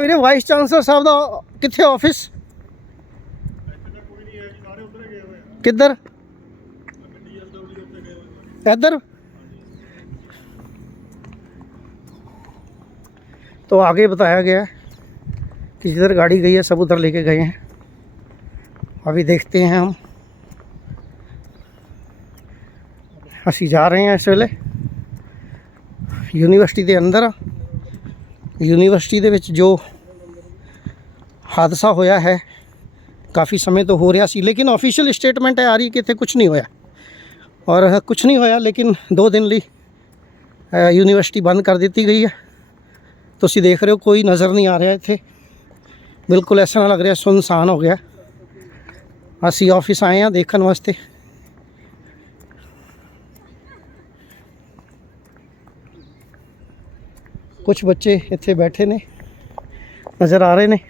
ਵੀਰੇ vice chancellor ਸਾਹਿਬ ਦਾ ਕਿੱਥੇ office? किधर? इधर। तो आगे बताया गया है कि जिधर गाड़ी गई है सब उधर लेके गए हैं। अभी देखते हैं हम असी जा रहे हैं इस वेले यूनिवर्सिटी के अंदर। यूनिवर्सिटी दे विच जो हादसा होया है काफ़ी समय तो हो रहा सी, लेकिन ऑफिशियल स्टेटमेंट है आ रही कि इत्थे कुछ नहीं होया और कुछ नहीं होया, लेकिन 2 दिन ली यूनिवर्सिटी बंद कर दी गई है। तुसी देख रहे हो कोई नज़र नहीं आ रहा इत्थे, बिल्कुल ऐसा ना लग रहा सुनसान हो गया। असी ऑफिस आए हैं देखने वास्ते। कुछ बच्चे इत्थे बैठे ने नज़र आ रहे ने।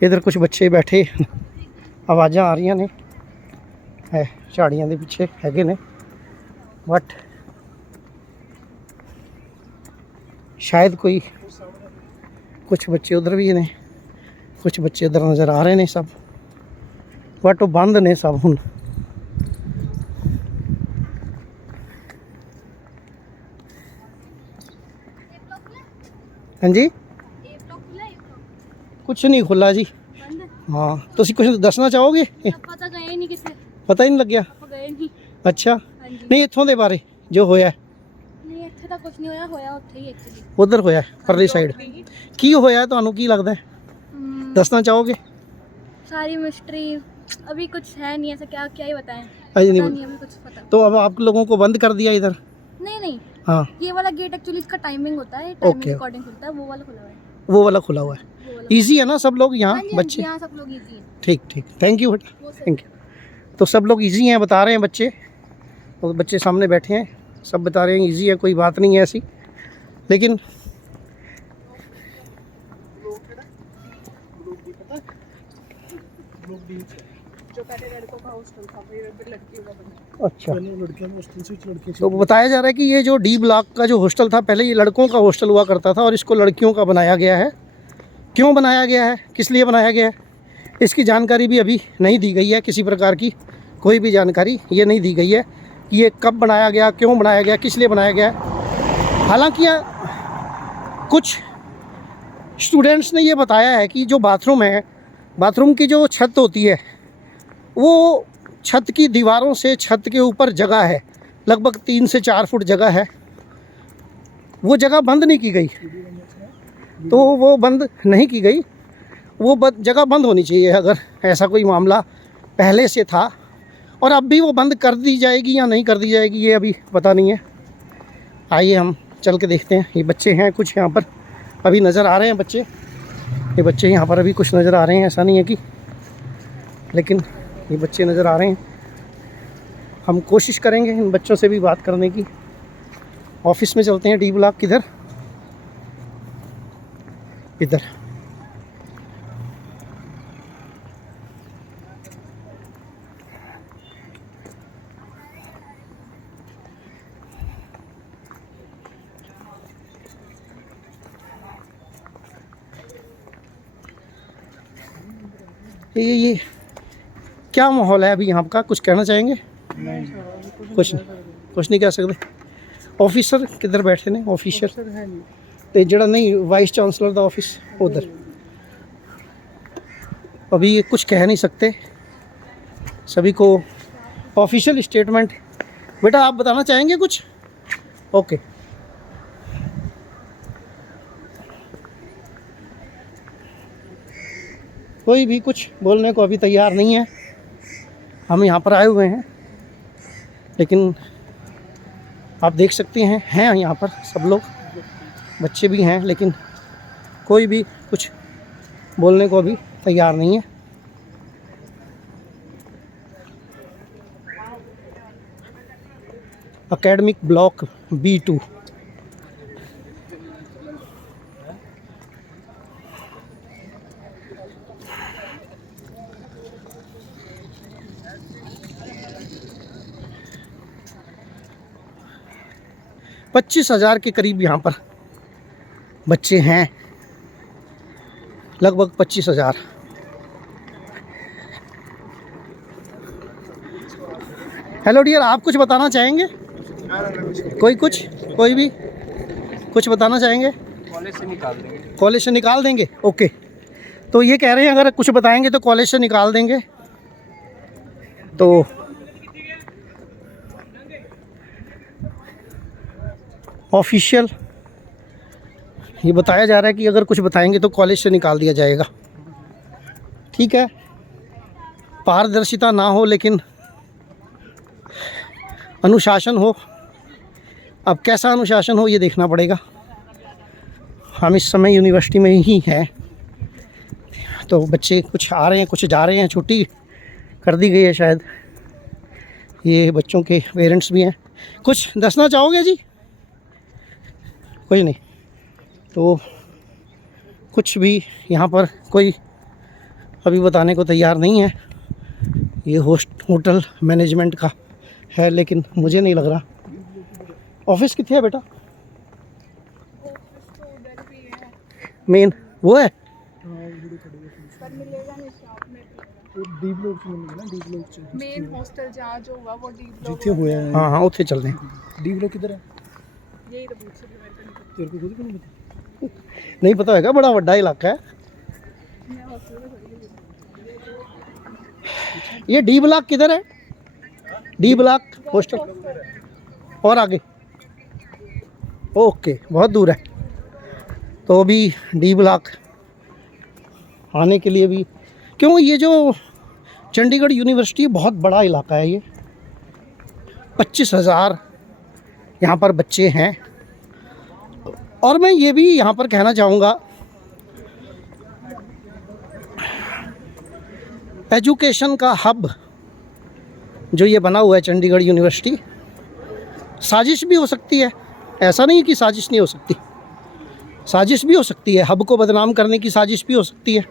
इधर कुछ बच्चे बैठे आवाज़ा आ रही ने है झाड़ियाँ के पिछे हैगे ने, बट शायद कोई कुछ बच्चे उधर भी ने, कुछ बच्चे उधर नज़र आ रहे ने सब, बट वो बंद ने सब हुण। हाँ जी कुछ नहीं खुला जी। हाँ तुसी कुछ दसना चाहोगे? पता गए नहीं किसे, पता ही नहीं लग्या। गए नहीं। अच्छा नहीं इत्थों दे बारे जो होया? नहीं इत्थे तां कुछ नहीं होया, होया उत्थे ही एक्चुअली उधर होया परली साइड। की होया तुहानू की लगदा है? दसना चाहोगे? सारी मिस्ट्री अभी कुछ है नहीं, ऐसा क्या क्या ही बताएं, अभी नहीं नहीं। अभी कुछ पता। तो अब आप लोगों को बंद कर दिया इधर? नहीं नहीं हाँ ये वाला गेट एक्चुअली इसका टाइमिंग होता है, टाइमिंग Okay. के अकॉर्डिंग खुलता है, वो वाला खुला हुआ है। वो वाला खुला हुआ है। वो वाला इजी है ना सब लोग यहाँ हाँ जी, बच्चे? यहाँ सब लोग इजी हैं। ठीक ठीक थैंक यू बेटा वो सब थैंक यू। तो सब लोग इजी हैं बता रहे हैं बच्चे, और बच्चे सामने बैठे हैं सब बता रहे हैं इजी है, कोई बात नहीं है ऐसी। लेकिन अच्छा तो बताया जा रहा है कि ये जो डी ब्लॉक का जो हॉस्टल था पहले ये लड़कों का हॉस्टल हुआ करता था और इसको लड़कियों का बनाया गया है। क्यों बनाया गया है, किस लिए बनाया गया है, इसकी जानकारी भी अभी नहीं दी गई है। किसी प्रकार की कोई भी जानकारी ये नहीं दी गई है कि ये कब बनाया गया, क्यों बनाया गया, किस लिए बनाया गया। हालांकि कुछ स्टूडेंट्स ने ये बताया है कि जो बाथरूम है, बाथरूम की जो छत होती है वो छत की दीवारों से छत के ऊपर जगह है, लगभग 3 से 4 फुट जगह है, वो जगह बंद नहीं की गई। तो वो बंद नहीं की गई, वो जगह बंद होनी चाहिए अगर ऐसा कोई मामला पहले से था। और अब भी वो बंद कर दी जाएगी या नहीं कर दी जाएगी ये अभी पता नहीं है। आइए हम चल के देखते हैं। ये बच्चे हैं कुछ यहाँ पर अभी नज़र आ रहे हैं बच्चे, ये बच्चे यहाँ पर अभी कुछ नज़र आ रहे हैं, ऐसा नहीं है कि, लेकिन ये बच्चे नज़र आ रहे हैं। हम कोशिश करेंगे इन बच्चों से भी बात करने की। ऑफिस में चलते हैं डी ब्लॉक, किधर? इधर। ये क्या माहौल है अभी यहाँ का, कुछ कहना चाहेंगे? कुछ नहीं कह सकते। ऑफिसर किधर बैठे ने? ऑफिसर तो जड़ा नहीं वाइस चांसलर का ऑफिस उधर। अभी ये कुछ कह नहीं सकते, सभी को ऑफिशियल स्टेटमेंट। बेटा आप बताना चाहेंगे कुछ? ओके कोई भी कुछ बोलने को अभी तैयार नहीं है। हम यहाँ पर आए हुए हैं, लेकिन आप देख सकते हैं यहाँ पर सब लोग, बच्चे भी हैं, लेकिन कोई भी कुछ बोलने को अभी तैयार नहीं है। Academic block B2। 25,000 के करीब यहाँ पर बच्चे हैं, लगभग 25,000। हेलो डियर, आप कुछ बताना चाहेंगे? कोई भी कुछ बताना चाहेंगे? कॉलेज से निकाल देंगे। कॉलेज से निकाल देंगे, ओके। तो ये कह रहे हैं अगर कुछ बताएंगे तो कॉलेज से निकाल देंगे। तो ऑफिशियल ये बताया जा रहा है कि अगर कुछ बताएंगे तो कॉलेज से निकाल दिया जाएगा। ठीक है, पारदर्शिता ना हो लेकिन अनुशासन हो। अब कैसा अनुशासन हो ये देखना पड़ेगा। हम इस समय यूनिवर्सिटी में ही हैं, तो बच्चे कुछ आ रहे हैं कुछ जा रहे हैं, छुट्टी कर दी गई है शायद। ये बच्चों के पेरेंट्स भी हैं। कुछ दसना चाहोगे जी? कोई नहीं। तो कुछ भी यहाँ पर कोई अभी बताने को तैयार नहीं है। ये होटल मैनेजमेंट का है, लेकिन मुझे नहीं लग रहा। ऑफिस कितने है बेटा? मेन वो है। मेन हॉस्टल जहाँ जो हुआ वो डी ब्लॉक जिथे हुए हैं, हाँ उत्थे चलते हैं। डी ब्लॉक किधर है? यही तो पूछ रही हूँ तेरे को खुद को नहीं पता? नहीं पता होगा, बड़ा बड़ा इलाका है ये। डी ब्लॉक किधर है? डी ब्लॉक हॉस्टल और आगे, ओके, बहुत दूर है। तो अभी डी ब्लॉक आने के लिए भी, क्यों ये जो चंडीगढ़ यूनिवर्सिटी बहुत बड़ा इलाका है ये। 25,000 यहाँ पर बच्चे हैं। और मैं ये भी यहाँ पर कहना चाहूँगा, एजुकेशन का हब जो ये बना हुआ है चंडीगढ़ यूनिवर्सिटी, साजिश भी हो सकती है। ऐसा नहीं कि साजिश नहीं हो सकती, साजिश भी हो सकती है। हब को बदनाम करने की साजिश भी हो सकती है।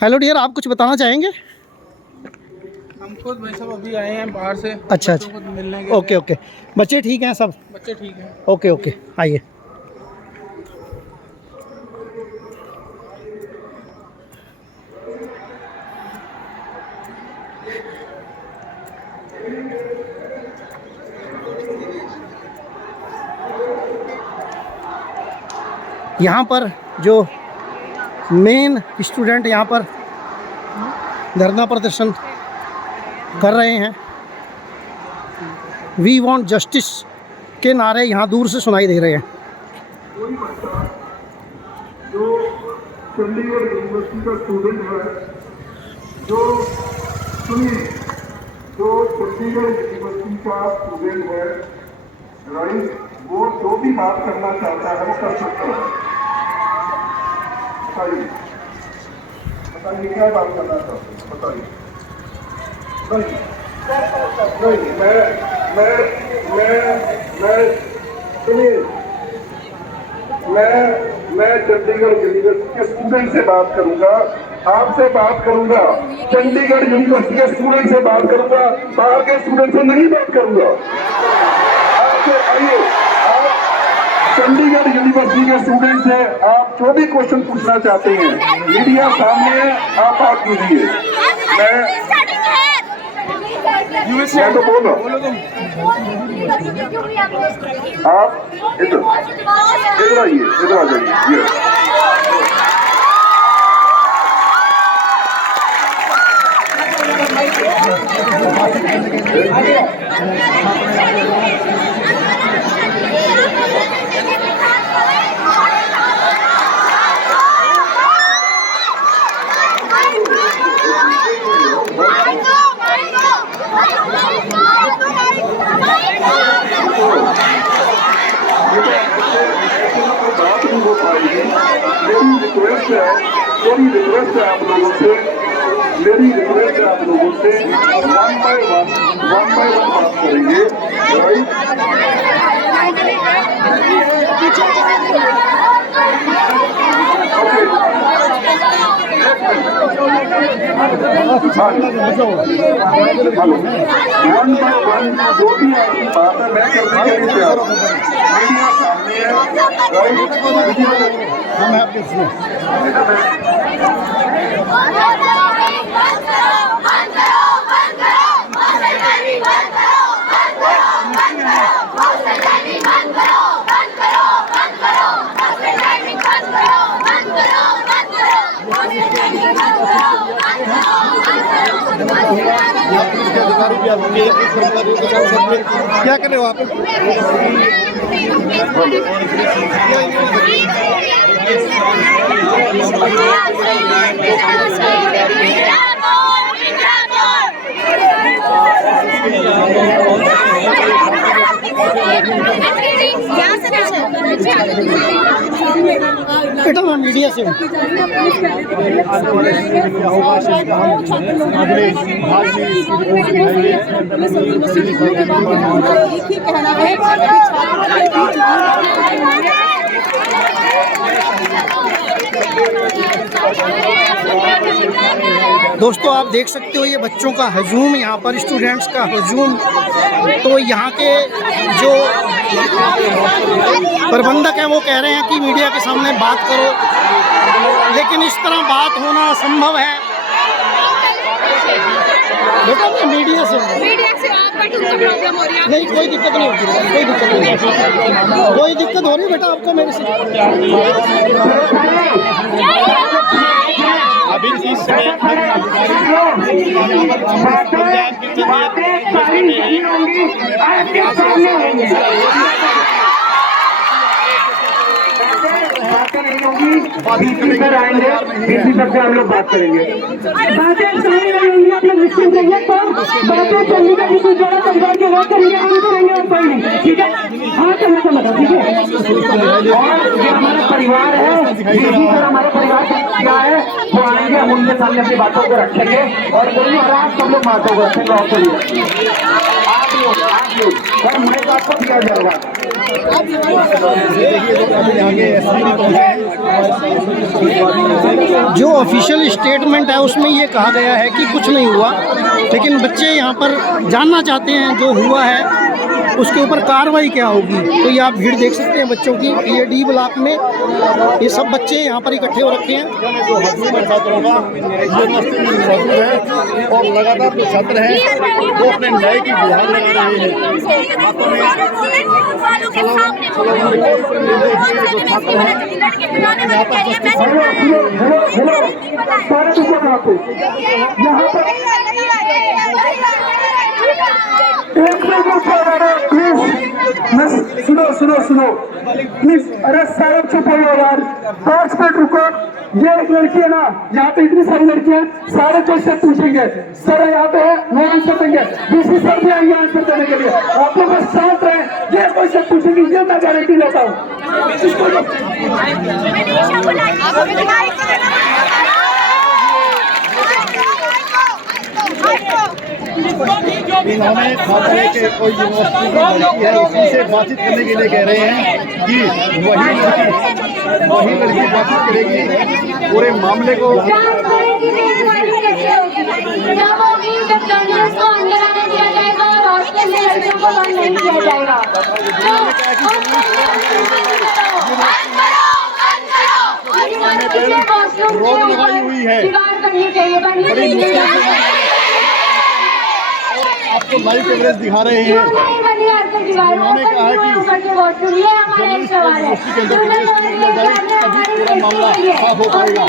हेलो डियर, आप कुछ बताना चाहेंगे? हम खुद भाई साहब अभी आए हैं बाहर से। अच्छा बच्चों को मिलने के ओके ओके। बच्चे ठीक हैं सब? बच्चे ठीक हैं। ओके ओके, आइए। यहाँ पर जो मेन स्टूडेंट यहाँ पर धरना प्रदर्शन कर रहे हैं, वी वांट जस्टिस के नारे यहाँ दूर से सुनाई दे रहे हैं। जो चंडीगढ़ यूनिवर्सिटी का स्टूडेंट है, जो सुनिए, जो चंडीगढ़ यूनिवर्सिटी का स्टूडेंट है, राइट, वो जो भी बात करना चाहता है वो कर सकता है। बताइए बताइए क्या बात करना चाहते हैं, बताइए। नहीं, मैं सुनिए, मैं चंडीगढ़ यूनिवर्सिटी के स्टूडेंट से बात करूंगा, आपसे बात करूंगा, चंडीगढ़ यूनिवर्सिटी के स्टूडेंट से बात करूंगा, बाहर के स्टूडेंट से नहीं बात करूंगा। आपसे आइए, आप चंडीगढ़ यूनिवर्सिटी के स्टूडेंट हैं, आप जो भी क्वेश्चन पूछना चाहते हैं, मीडिया सामने है, आप बात कीजिए। मैं तो बोल रहा हूँ, आप इधर आइए, इधर आ जाइए। मेरी रिक्वेस्ट है आप लोगों से, वन बाय वन बात करेंगे, राइट? वन बाय वन जो भी आपकी बात है मैं करने के लिए तैयार हूँ। मीडिया सामने है, हम आपके क्या कर रहे हो आप? बेटा मैं मीडिया से हूँ। दोस्तों आप देख सकते हो ये बच्चों का हजूम, यहाँ पर स्टूडेंट्स का हजूम। तो यहाँ के जो प्रबंधक हैं वो कह रहे हैं कि मीडिया के सामने बात करो, लेकिन इस तरह बात होना असंभव है। बेटा मैं मीडिया से आप प्रॉब्लम हो रही है? नहीं कोई दिक्कत नहीं होती, कोई दिक्कत नहीं, कोई दिक्कत हो रही बेटा आपको मेरे से? अभी इस डीसी सर आएंगे, डीसी सर से हम लोग बात करेंगे। बातें सारी रहेंगी, आप लोग निश्चिंत रहिए। तो बातें चलेगा कि कुछ ज़्यादा संघर्ष के बाद करेंगे, हम करेंगे और कोई नहीं, ठीक है? हाँ चलो चलो ठीक है। और ये हमारा परिवार है, डीसी सर हमारे परिवार का क्या है, वो आएंगे, हम उनके सामने अपनी बातों को रखेंगे और कोई आराम सब लोग बातों को रखेंगे। और कोई आप लोग और मुझे तो आपको दिया जाएगा। जो ऑफिशियल स्टेटमेंट है उसमें ये कहा गया है कि कुछ नहीं हुआ, लेकिन बच्चे यहाँ पर जानना चाहते हैं जो हुआ है उसके ऊपर कार्रवाई क्या होगी। तो ये आप भीड़ देख सकते हैं बच्चों की, ये डी ब्लॉक में ये सब बच्चे यहाँ पर इकट्ठे हो रखे हैं। जो हजूम छात्रों का यूनिवर्सिटी में मौजूद है और लगातार जो छात्र हैं वो अपने न्याय की गुहार लगा रहे सुनो सुनो सुनो प्लीज, अरे सारे चुप हो यार, 5 मिनट रुको। ये एक लड़की है ना, यहाँ पे इतनी सारी लड़कियां सारे क्वेश्चन पूछेंगे, सर यहाँ पे है वो आंसर देंगे, डीसी सर भी आएंगे आंसर देने के लिए। आप लोग बस शांत रहे, ये क्वेश्चन पूछेंगे, ये मैं गारंटी देता हूँ। इन्होंने छात्रों के कोई यूनिवर्सिटी की लड़की है उसी से बातचीत करने के लिए कह रहे हैं कि वही लड़की बातचीत करेगी पूरे मामले को। रोक लगाई हुई है, बड़ी मुश्किल से आपको लाइव कवरेज दिखा रहे हैं। उन्होंने कहा है कि यूनिवर्सिटी के अंदर प्रवेश किया जाए तभी पूरा मामला साफ हो पाएगा।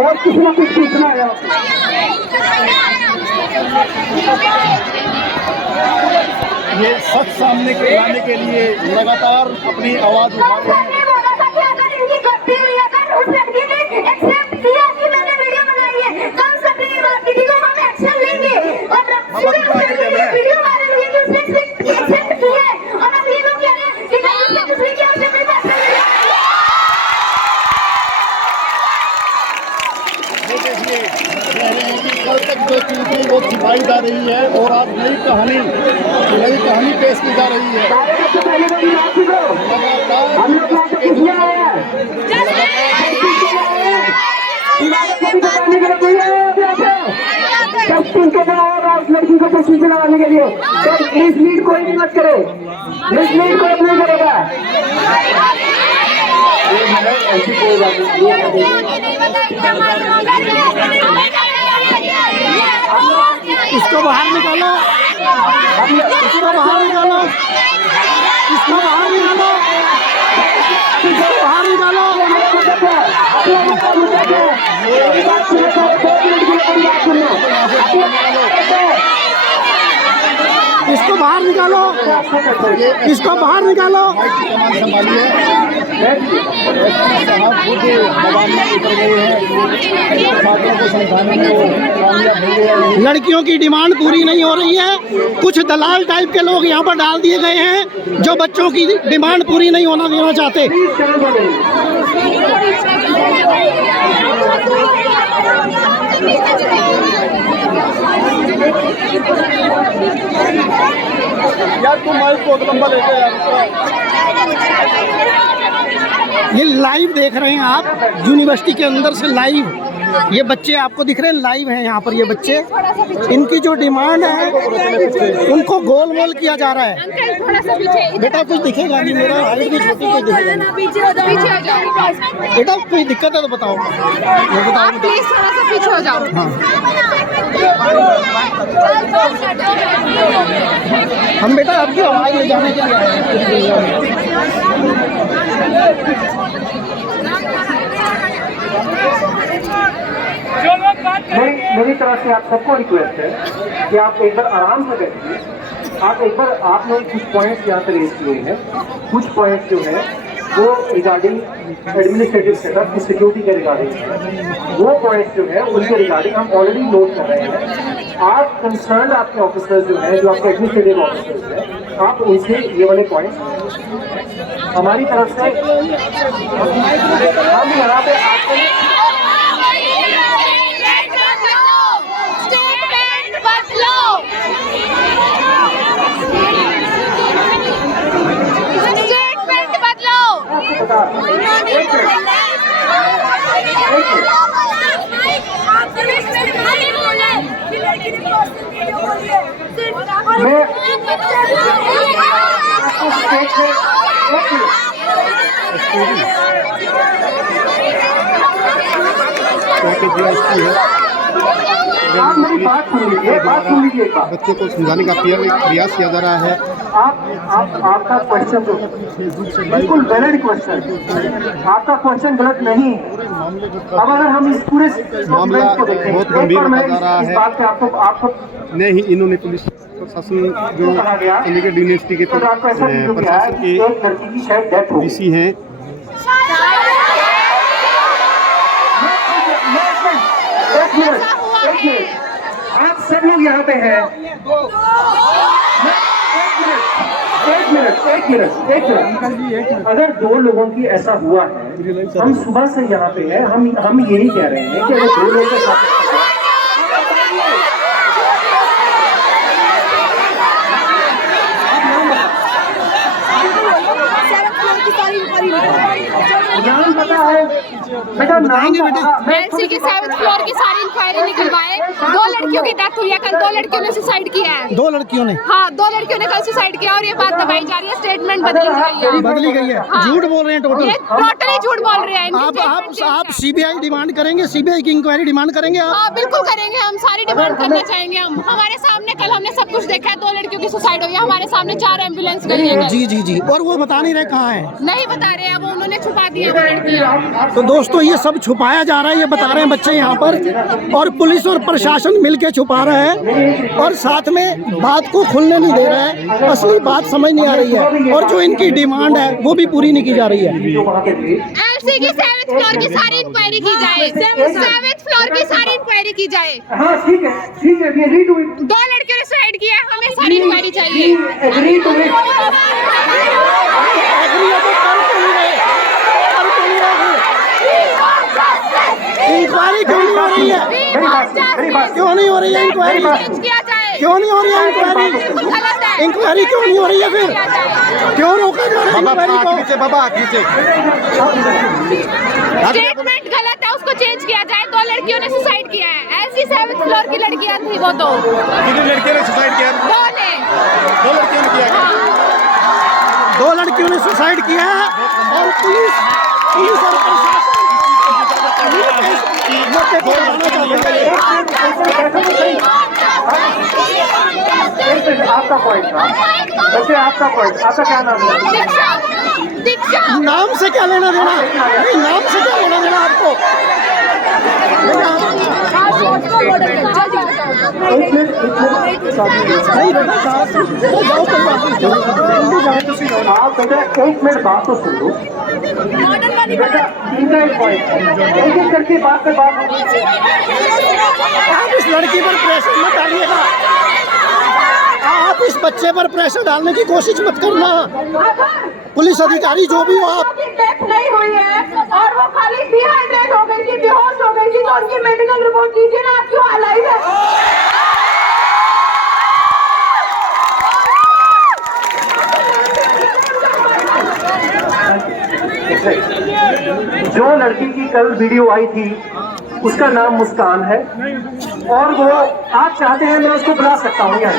और किसी ना कुछ पूछना है ये सच सामने के लाने के लिए लगातार अपनी आवाज उठा रहे हैं। कहानी पेश की जा रही है। सारे बच्चे पहले वाली बात सीखो। हम लोग यहाँ पे किस लिए आए हैं? इबादत को भी बताने के लिए कोई आया है यहाँ पे? टेस्टिंग के लिए आया उस लड़की को टेस्टिंग लगाने के लिए। तो मिसलीड कोई भी मत करे, मिसलीड कोई नहीं करेगा। ऐसी कोई बात नहीं। इसको बाहर निकालो, इसको बाहर निकालो, इसको बाहर निकालो, इसको बाहर निकालो। इसको बाहर निकालो, इसको बाहर निकालो। साहब खुद मैदान में उतर गए हैं, छात्रों को समझाने में वो कामयाब हो गए। लड़कियों की डिमांड पूरी नहीं हो रही है। कुछ दलाल टाइप के लोग यहाँ पर डाल दिए गए हैं जो बच्चों की डिमांड पूरी नहीं होना देना चाहते। यार तुम माइक बहुत लंबा लेके यार। ये लाइव देख रहे हैं आप, यूनिवर्सिटी के अंदर से लाइव। ये बच्चे आपको दिख रहे हैं, लाइव हैं यहाँ पर ये बच्चे। इनकी जो डिमांड है उनको गोल मोल किया जा रहा है। बेटा कुछ दिखेगा नहीं, मेरा हाइट भी छोटी, कोई दिखेगा नहीं। बेटा कोई दिक्कत है तो बताओ, बताओ प्लीज थोड़ा सा पीछे हो जाओ। हम बेटा आपकी आवाज़ ले जाने के लिए आए हैं। मेरी तरफ से आप सबको रिक्वेस्ट है कि आप एक बार आराम से बैठिए। आप एक बार, आपने कुछ पॉइंट्स यहाँ पे रेज किए हैं, कुछ पॉइंट्स जो है वो रिगार्डिंग एडमिनिस्ट्रेटिव सेटअप की सिक्योरिटी के रिगार्डिंग, वो पॉइंट्स जो है उनके रिगार्डिंग हम ऑलरेडी नोट कर रहे हैं। आप कंसर्न आपके ऑफिसर्स जो है, जो आपके एडमिनिस्ट्रेटिव ऑफिसर्स हैं, आप उनसे ये वाले पॉइंट्स हमारी तरफ से हम यहाँ पे आपको आप मेरी बात सुन लीजिए, बात सुन लीजिए। बच्चों को समझाने का प्रयास किया जा रहा है। आपका क्वेश्चन तो बिल्कुल वैलिड क्वेश्चन, आपका क्वेश्चन गलत नहीं है। अब अगर हम इस पूरे मामला को देखें, बहुत गंभीर होता जा रहा इस है। बात पे आपको नहीं, इन्होंने पुलिस प्रशासन जो चंडीगढ़ यूनिवर्सिटी के प्रशासन के एक लड़की की शायद डेथ हो डीसी हैं, एक मिनट, आप सब लोग यहाँ पे हैं। एक मिनट, अगर दो लोगों की ऐसा हुआ है, हम सुबह से यहाँ पे हैं, हम यही कह रहे हैं कि अगर दो लोगों के साथ नाम पता है बेटा, बताएंगे बेटा। एलसी की 7th फ्लोर की सारी इंक्वायरी निकलवाए। 2 लड़कियों की डेथ हुई है, कल 2 लड़कियों ने सुसाइड किया है। 2 लड़कियों ने? हाँ, 2 लड़कियों ने कल सुसाइड किया और ये बात दबाई जा रही है। स्टेटमेंट बदली गई है, बदली गई है। हाँ। झूठ बोल रहे हैं टोटल। ये टोटली झूठ बोल रहे हैं। आप सीबीआई डिमांड करेंगे, सीबीआई की इंक्वायरी डिमांड करेंगे आप? हाँ बिल्कुल करेंगे, हम सारी डिमांड करना चाहेंगे। हम हमारे सामने कल हमने सब कुछ देखा है। 2 लड़कियों की सुसाइड हुई है, हमारे सामने 4 एम्बुलेंस गई है। जी जी जी, और वो बता नहीं रहे कहाँ है, नहीं बता रहे हैं, वो उन्होंने छुपा दिया वो लड़कियाँ। तो दोस्तों ये सब छुपाया जा रहा है, ये बता रहे हैं बच्चे यहाँ पर, और पुलिस और प्रशासन मिलके छुपा रहा है और साथ में बात को खुलने नहीं दे रहा है। असली बात समझ नहीं आ रही है और जो इनकी डिमांड है वो भी पूरी नहीं की जा रही है। एलसी की 7th फ्लोर की सारी इंक्वायरी की जाए। 7th फ्लोर की सारी इंक्वायरी की जाए। हाँ ठीक है, we agree to it. 2 लड़कियों ने सुसाइड किया, हमें सारी इंक्वायरी चाहिए। We agree to it. Inquiry क्यों नहीं हो रही है? मेरी बात क्यों नहीं हो रही है इंक्वायरी? किया जाए। क्यों नहीं हो रही है इंक्वायरी? बिल्कुल गलत है। इंक्वायरी क्यों नहीं हो रही है फिर? क्यों रोका जा रहा है इंक्वायरी को? स्टेटमेंट गलत है, उसको चेंज किया जाए। 2 लड़कियों ने सुसाइड किया है, ऐसी 7th फ्लोर की लड़कियां थी वो तो। कितनी लड़कियों ने सुसाइड किया? 2 ने। 2 लड़कियों ने किया। 2 लड़कियों ने सुसाइड किया है और पुलिस और प्रशासन आपका पॉइंट था, वैसे आपका पॉइंट, आपका क्या नाम है? दीक्षा। नाम से क्या लेना देना? नहीं, नाम से क्या लेना देना आपको? आप बेटा 1 मिनट बात तो सुन लो। बेटा इनका एक पॉइंट है, एक करके बात पे बात। आप इस लड़की पर प्रेशर मत डालिएगा, आप इस बच्चे पर प्रेशर डालने की कोशिश मत करना। पुलिस अधिकारी जो भी हो आप, डेथ नहीं हुई है और वो खाली डिहाइड्रेट हो गई थी, बेहोश हो गई थी, तो उनकी मेडिकल रिपोर्ट दीजिए ना, आप क्यों अलाइव है? जो लड़की की कल वीडियो आई थी उसका नाम मुस्कान है और वो आप चाहते हैं मैं उसको बुला सकता हूँ यहाँ।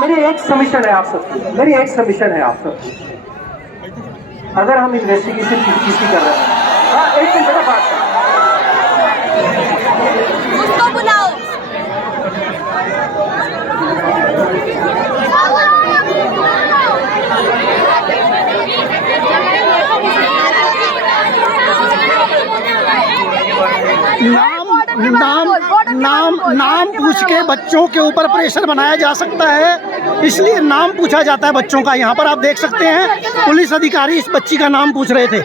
मेरी एक सबमिशन है आप सबकी, मेरी एक सबमिशन है आप सबकी। अगर हम इन्वेस्टिगेशन किसी कर रहे हैं, हाँ एक मिनट बेटा बात कर, उसको बुलाओ। नाम पूछ के बच्चों के ऊपर प्रेशर बनाया जा सकता है, इसलिए नाम पूछा जाता है बच्चों का। यहाँ पर आप देख सकते हैं पुलिस अधिकारी इस बच्ची का नाम पूछ रहे थे।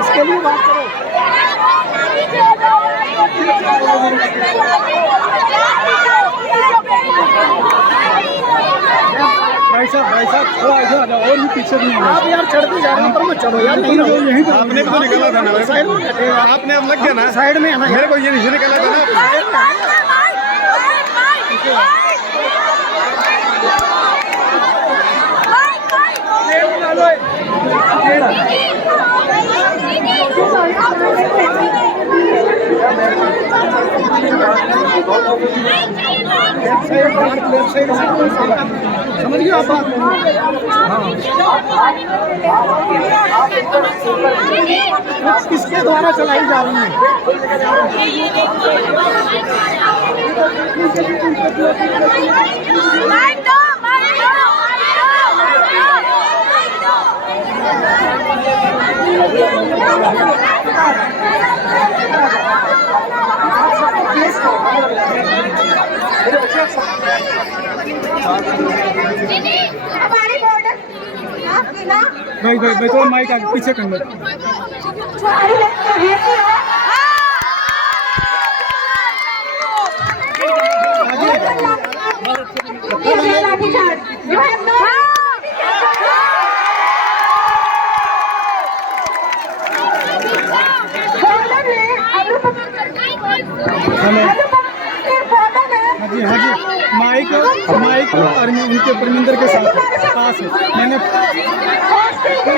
इसके लिए बात करो। भाई साहब थोड़ा इधर आ जाओ और भी पीछे भी आप यार चढ़ते जा रहे हैं, पर मत चलो यार, यहीं पे आपने भी तो निकाला था ना, साइड में आपने अब लग गया ना, साइड में है ना, मेरे को ये नहीं निकाला था ना। समझिए आप बात। किसके द्वारा चलाई जा रही है? भाई तो माइक आगे पीछे कर लो। हाँ जी माइक और उनके परमिंदर के साथ पास है। मैंने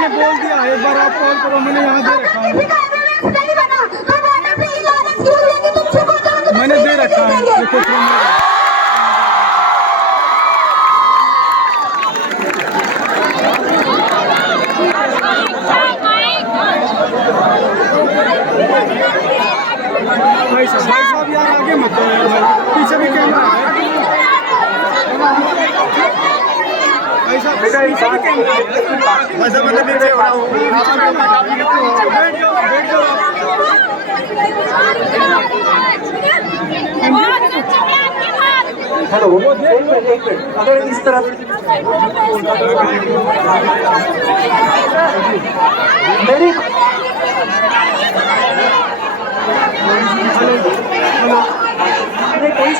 बोल दिया एक बार आप कॉल करो, मैंने यहाँ दे रखा है, मैंने दे रखा है, देखो भाई साहब यार आगे मत जाओ यार, भाई पीछे भी कैमरा है, भाई साहब पीछे भी कैमरा है, मैं नीचे हो रहा हूँ। बैठ जाओ हेलो, एक मिनट, अगर इस तरफ मेरी कोई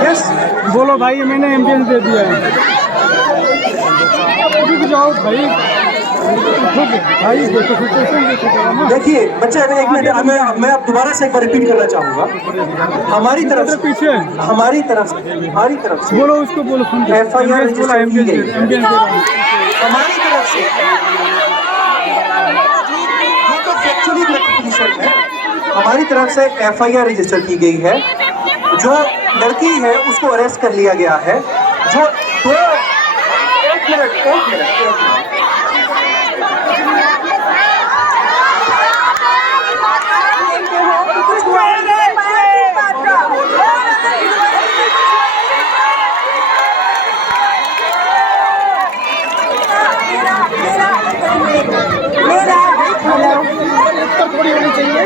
यस बोलो भाई, मैंने एम्बियंस दे दिया है। रुक जाओ भाई, देखिए बच्चे, एक मिनट, मैं अब दोबारा से एक बार रिपीट करना चाहूंगा। हमारी तरफ से हमारी तरफ से बोलो, उसको बोलो, FIR रजिस्टर की गई है। हमारी तरफ से ये तो फैक्चुअली पोजीशन है। हमारी तरफ से FIR रजिस्टर की गई है। जो लड़की है उसको अरेस्ट कर लिया गया है। जो दो एक मिनट थोड़ी होनी चाहिए।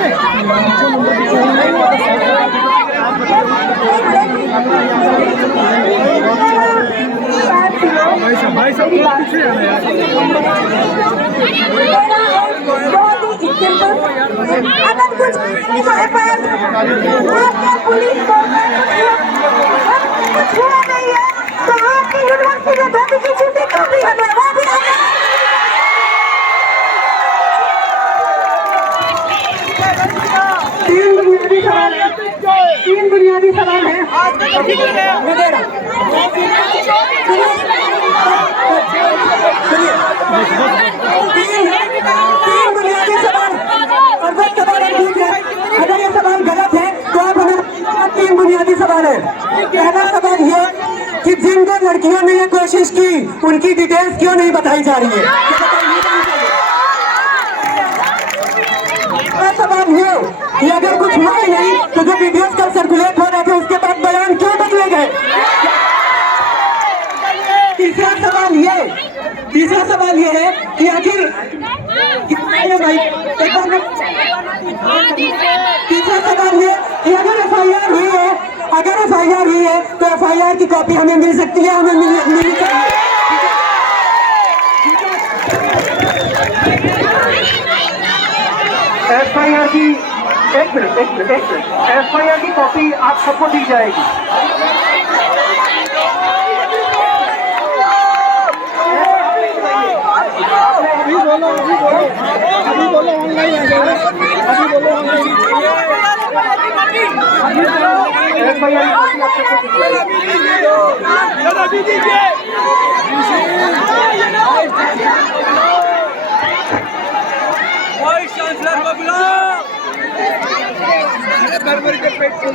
भाई साहब पीछे आना यार। अगर कुछ पुलिस को कुछ हुआ नहीं है तो आपकी यूनिवर्सिटी में धोबी की छुट्टी क्यों भी हमें वो भी तीन बुनियादी सवाल है। तीन बुनियादी सवाल और वो सवाल ठीक है। अगर ये सवाल गलत है तो आप हमें तीन बुनियादी सवाल है। पहला सवाल ये कि जिनको लड़कियों ने ये कोशिश की उनकी डिटेल्स क्यों नहीं बताई जा रही है। सवाल ये कि अगर कुछ हुआ ही नहीं तो जो वीडियोस कल सर्कुलेट हो रहे थे उसके बाद बयान क्यों बदले गए। तीसरा सवाल ये है कि आखिर तीसरा सवाल ये कि अगर FIR हुई है तो FIR की कॉपी हमें मिल सकती है, हमें मिलनी चाहिए। FIR की एक मिनट FIR की कॉपी आप सबको दी जाएगी। अभी बोलो ऑनलाइन आ जाएगा। अभी बोलो ऑनलाइन। FIR की कॉपी आप सबको दी जाएगी। वाइस चांसलर को बुलाओ। भर के पेट को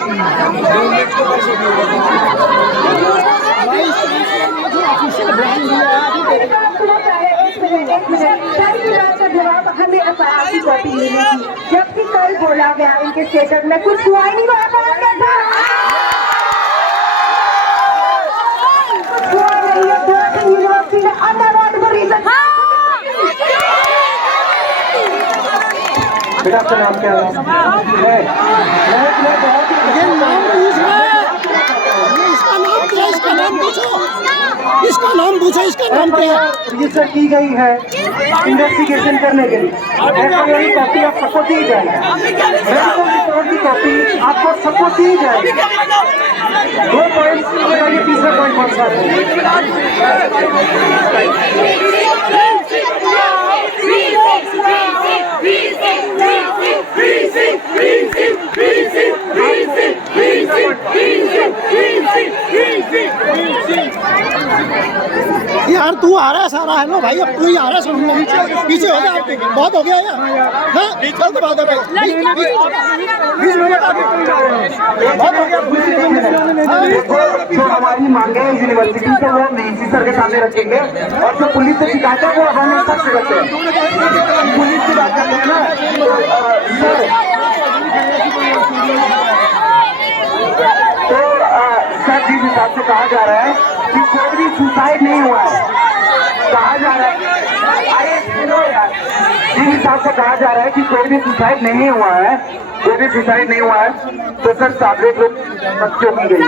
जवाब हमें FIR की कॉपी लेने की, जबकि कल बोला गया इनके स्टेटस में कुछ हुआ ही नहीं। यूनिवर्सिटी में अनअवॉइडेबल रीजन। बेटा आपका नाम क्या है? इसका नाम पूछो, इसका नाम क्या है? रजिस्टर की गई है इन्वेस्टिगेशन करने के लिए। FIR की कॉपी आप सबको दी जाएगी। मेडिकल रिपोर्ट की कॉपी आपको सबको दी जाएगी। 2 पॉइंट बताइए, तीसरा पॉइंट कौन सा है? ये यार तू आ रहा है सारा है ना भाई, अब तू ही आ रहा है सुनने, पीछे हो गया, बहुत हो गया यार। हाँ गलत बात है भाई, बीच में बता दो, बहुत हो गया। जो हमारी मांगे हैं यूनिवर्सिटी से वो हम डीसी सर के सामने रखेंगे, और जो पुलिस से शिकायत है वो हम सख्त करते हैं। पुलिस की बात करते हैं ना तो सर जिस हिसाब से कहा जा रहा है कि कोई भी सुसाइड नहीं हुआ है, कहा जा रहा है, अरे सुनो यार, जिस हिसाब से कहा जा रहा है कि कोई भी सुसाइड नहीं हुआ है, कोई भी सुसाइड नहीं हुआ है, तो सर सारे लोग बच्चों की गई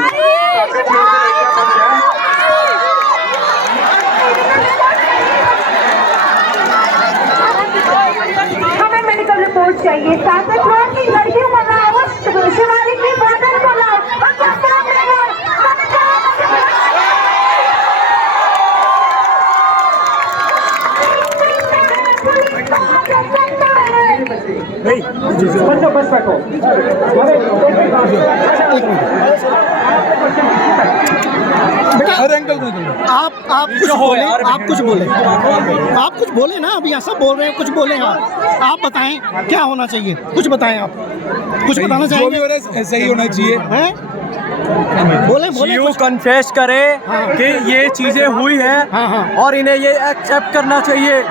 हमें मेडिकल रिपोर्ट चाहिए, 7 करोड़ की लड़कियों को लाओ, शिवालिक की बॉर्डर को लाओ, और क्या काम करेगा? बस बैठो। हर एंगल में आप कुछ बोले, आप कुछ बोले, आप कुछ बोले ना, अभी ऐसा बोल रहे हैं, कुछ बोले आप बताएं क्या होना चाहिए, कुछ बताएं, आप कुछ बताना चाहेंगे? जो भी ऐसा ही होना चाहिए, हैं? बोले कन्फेस करे कि ये चीजें हुई है, और इन्हें ये एक्सेप्ट करना चाहिए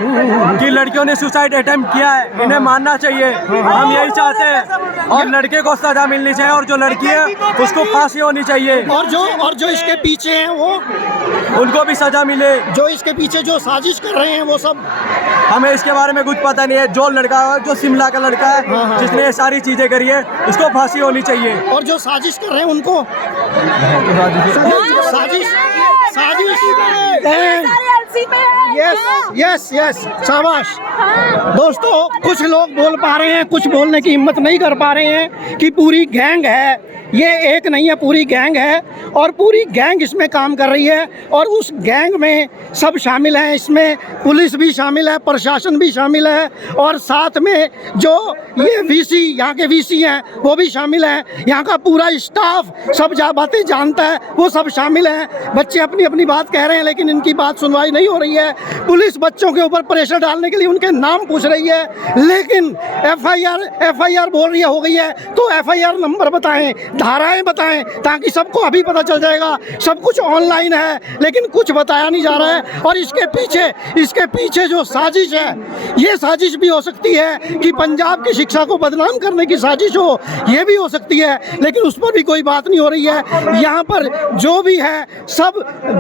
कि लड़कियों ने सुसाइड अटेम्प्ट किया है, इन्हें मानना चाहिए, हम यही चाहते हैं। और लड़के को सजा मिलनी चाहिए, और जो लड़की है उसको फांसी होनी चाहिए, और जो इसके पीछे हैं वो उनको भी सजा मिले, जो इसके पीछे जो साजिश कर रहे हैं वो सब। हमें इसके बारे में कुछ पता नहीं है। जो लड़का है, जो शिमला का लड़का है, जिसने ये सारी चीजें करी है, उसको फांसी होनी चाहिए, और जो साजिश कर रहे हैं उनको यस शाबाश। दोस्तों कुछ लोग बोल पा रहे हैं, कुछ बोलने की हिम्मत नहीं कर पा रहे हैं कि पूरी गैंग है, ये एक नहीं है, पूरी गैंग है, और पूरी गैंग इसमें काम कर रही है, और उस गैंग में सब शामिल हैं, इसमें पुलिस भी शामिल है, प्रशासन भी शामिल है, और साथ में जो ये वीसी, यहाँ के वीसी हैं वो भी शामिल हैं, यहाँ का पूरा स्टाफ सब बातें जानता है, वो सब शामिल हैं। बच्चे अपनी अपनी बात कह रहे हैं, लेकिन इनकी बात सुनवाई नहीं हो रही है। पुलिस बच्चों के ऊपर प्रेशर डालने के लिए उनके नाम पूछ रही है, लेकिन एफआईआर बोल रही हो गई है, तो एफआईआर नंबर बताएं, धाराएं बताएं, ताकि सबको अभी पता चल जाएगा। सब कुछ ऑनलाइन है, लेकिन कुछ बताया नहीं जा रहा है। और इसके पीछे जो साजिश है, ये साजिश भी हो सकती है कि पंजाब की शिक्षा को बदनाम करने की साजिश हो, ये भी हो सकती है, लेकिन उस पर भी कोई बात नहीं हो रही है। यहाँ पर जो भी है सब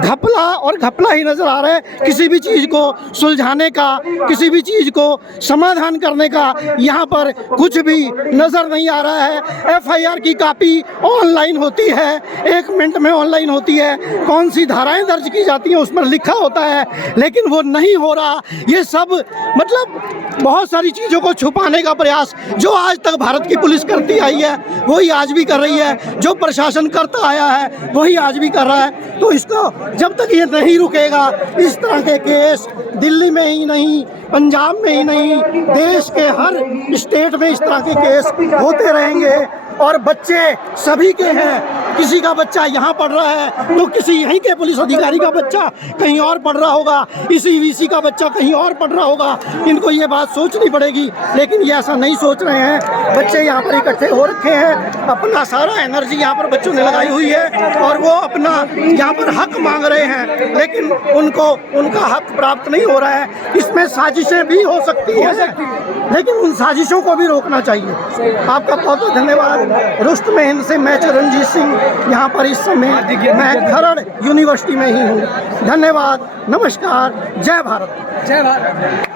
घपला और घपला ही नजर आ रहा है। किसी भी चीज़ को सुलझाने का, किसी भी चीज़ को समाधान करने का यहाँ पर कुछ भी नजर नहीं आ रहा है। एफआईआर की कॉपी ऑनलाइन होती है, 1 मिनट में ऑनलाइन होती है, कौन सी धाराएं दर्ज की जाती हैं उस पर लिखा होता है, लेकिन वो नहीं हो रहा। ये सब मतलब बहुत सारी चीज़ों को छुपाने का प्रयास जो आज तक भारत की पुलिस करती आई है वही आज भी कर रही है, जो प्रशासन करता आया है वही आज भी कर रहा है। तो इसको जब तक ये नहीं रुकेगा, इस तरह के केस दिल्ली में ही नहीं, पंजाब में ही नहीं, देश के हर स्टेट में इस तरह के केस होते रहेंगे। और बच्चे सभी के हैं, किसी का बच्चा यहाँ पढ़ रहा है तो किसी यहीं के पुलिस अधिकारी का बच्चा कहीं और पढ़ रहा होगा, इसी वीसी का बच्चा कहीं और पढ़ रहा होगा। इनको ये बात सोचनी पड़ेगी, लेकिन ये ऐसा नहीं सोच रहे हैं। बच्चे यहाँ पर इकट्ठे हो रखे हैं, अपना सारा एनर्जी यहाँ पर बच्चों ने लगाई हुई है, और वो अपना यहाँ पर हक मांग रहे हैं, लेकिन उनको उनका हक प्राप्त नहीं हो रहा है। इसमें साजिशें भी हो सकती हैं, लेकिन उन साजिशों को भी रोकना चाहिए। आपका बहुत बहुत धन्यवाद। रुस्तम हिंद से मैं चरणजीत सिंह, यहाँ पर इस समय मैं खरड़ यूनिवर्सिटी में ही हूँ। धन्यवाद, नमस्कार, जय भारत।